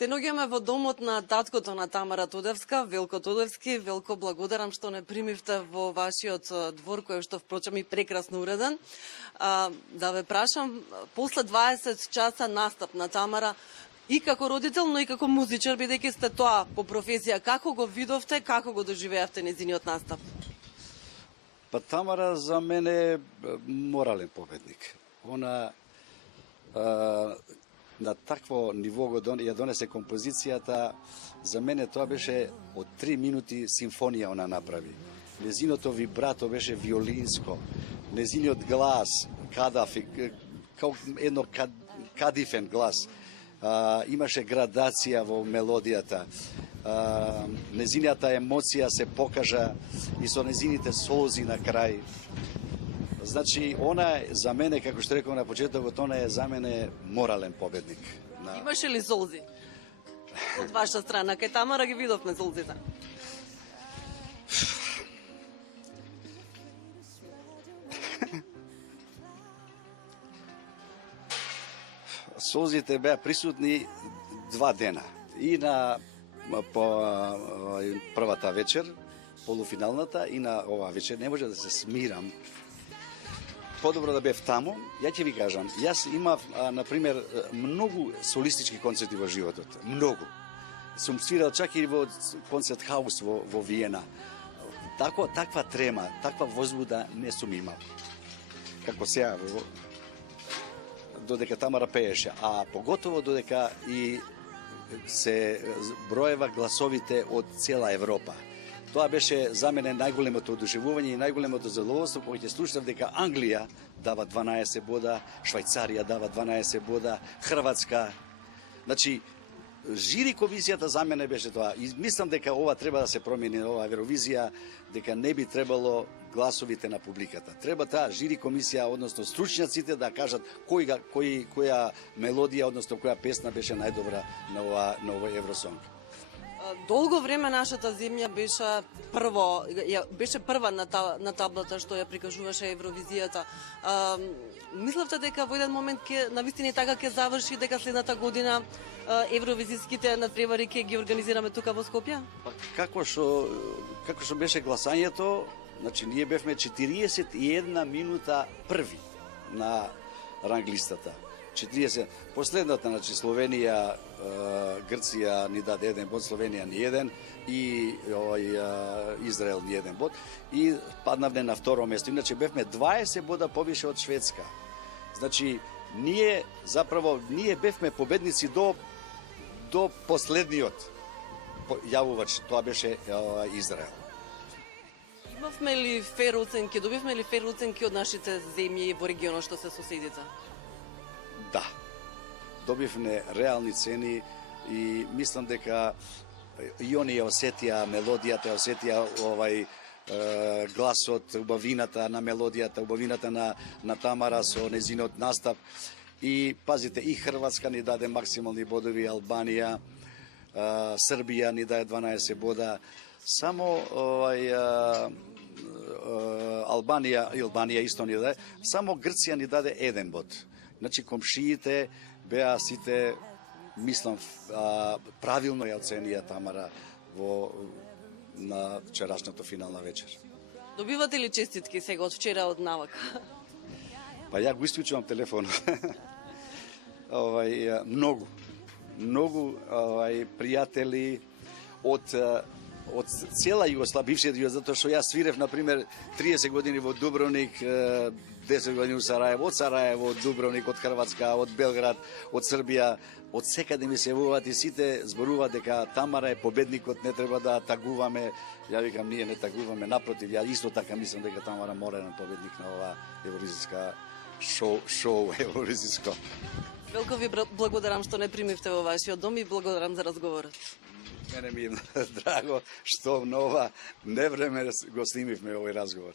Се наоѓаме во домот на таткото на Тамара Тудевска, Велко Тудевски. Велко, благодарам што не примивте во вашиот двор, кој што впрочем и прекрасно уреден. Да ве прашам, после 20 часа настап на Тамара, и како родител, но и како музичар, бидејќи сте тоа по професија, како го видовте, како го доживеавте нејзиниот настап? Па Тамара за мене е морален победник. Она на такво ниво ја донесе композицијата. За мене тоа беше од 3 минути симфонија она направи. Незиното вибрато беше виолинско. Незиниот глас, као едно кадифен глас. Имаше градација во мелодијата. Незината емоција се покажа и со незините солзи на крај. Значи, она е за мене, како што реков на почетокот, она е за мене морален победник. Имаше ли солзи? Од ваша страна, кај Тамара ги видовме солзите. Солзите беа присутни 2 дена. И на по првата вечер, полуфиналната, и на оваа вечер. Не може да се смирам. Подобро да бев таму. Ја ќе ви кажам, јас имав, например, многу солистички концерти во животот. Многу. Сум свирал чак и во концерт хаус во Виена. Таква трема, таква возбуда не сум имал. Како сега, додека Тамара пееше, а поготово додека и се броева гласовите од цела Европа. Тоа беше за мене најголемото одушевување и најголемото задоволство кога ќе слушнав дека Англија дава 12 бода, Швајцарија дава 12 бода, Хрватска. Значи, жири комисијата за мене беше тоа. И мислам дека ова треба да се промени, оваа Евровизија, дека не би требало гласовите на публиката. Треба таа жири комисија, односно стручњаците да кажат која мелодија, односно која песна беше најдобра на овој Евросонг. Долго време нашата земја беше прва на таблата што ја прикажуваше Евровизијата. Мислевте дека во еден момент навистина така ќе заврши, дека следната година евровизиските надпревари ќе ги организираме тука во Скопје? Како што беше гласањето, значи ние бевме 41 минута први на ранглистата. 40. Последната, значи Словенија, Грција ни даде 1 бод, Словенија ни 1 и Израел ни 1 бод и паднавме на второ место. Иначе бевме 20 бода повише од Шведска. Значи ние бевме победници до последниот јавувач, тоа беше Израел. Имавме ли фер оценки, добивме ли фер оценки од нашите земји во регионот што се соседите? Да, добивме реални цени и мислам дека и они ја осетија мелодијата, ја осетија гласот, убавината на мелодијата, убавината на Тамара со незиниот настап. И пазите, и Хрватска ни даде максимални бодови, Албанија, Србија ни даде 12 бода. Само Албанија исто ни даде, само Грција ни даде 1 бод. Значи, комшиите беа сите, мислам, правилно ја оценија Тамара на вчерашната финална вечер. Добивате ли честитки сега од вчера од навак? Па ја го исклучувам телефонот. Многу пријатели од цела Југославија, бившиот Југославија, затоа што јас свирев, например, 30 години во Дубровник, 10 години во Сараево, од Сараево, од Дубровник, од Хрватска, од Белград, од Србија, од секаде ми се јавуваат и сите зборуваат дека Тамара е победникот, не треба да тагуваме. Ја викам, ние не тагуваме, напротив, ја исто така мислам дека Тамара морален победник на ова евровизиска шоу евровизиско. Велко ви благодарам што не примивте во вашиот дом и благодарам за разговорот. Мене ми е драго што на ова невреме го снимивме овој разговор.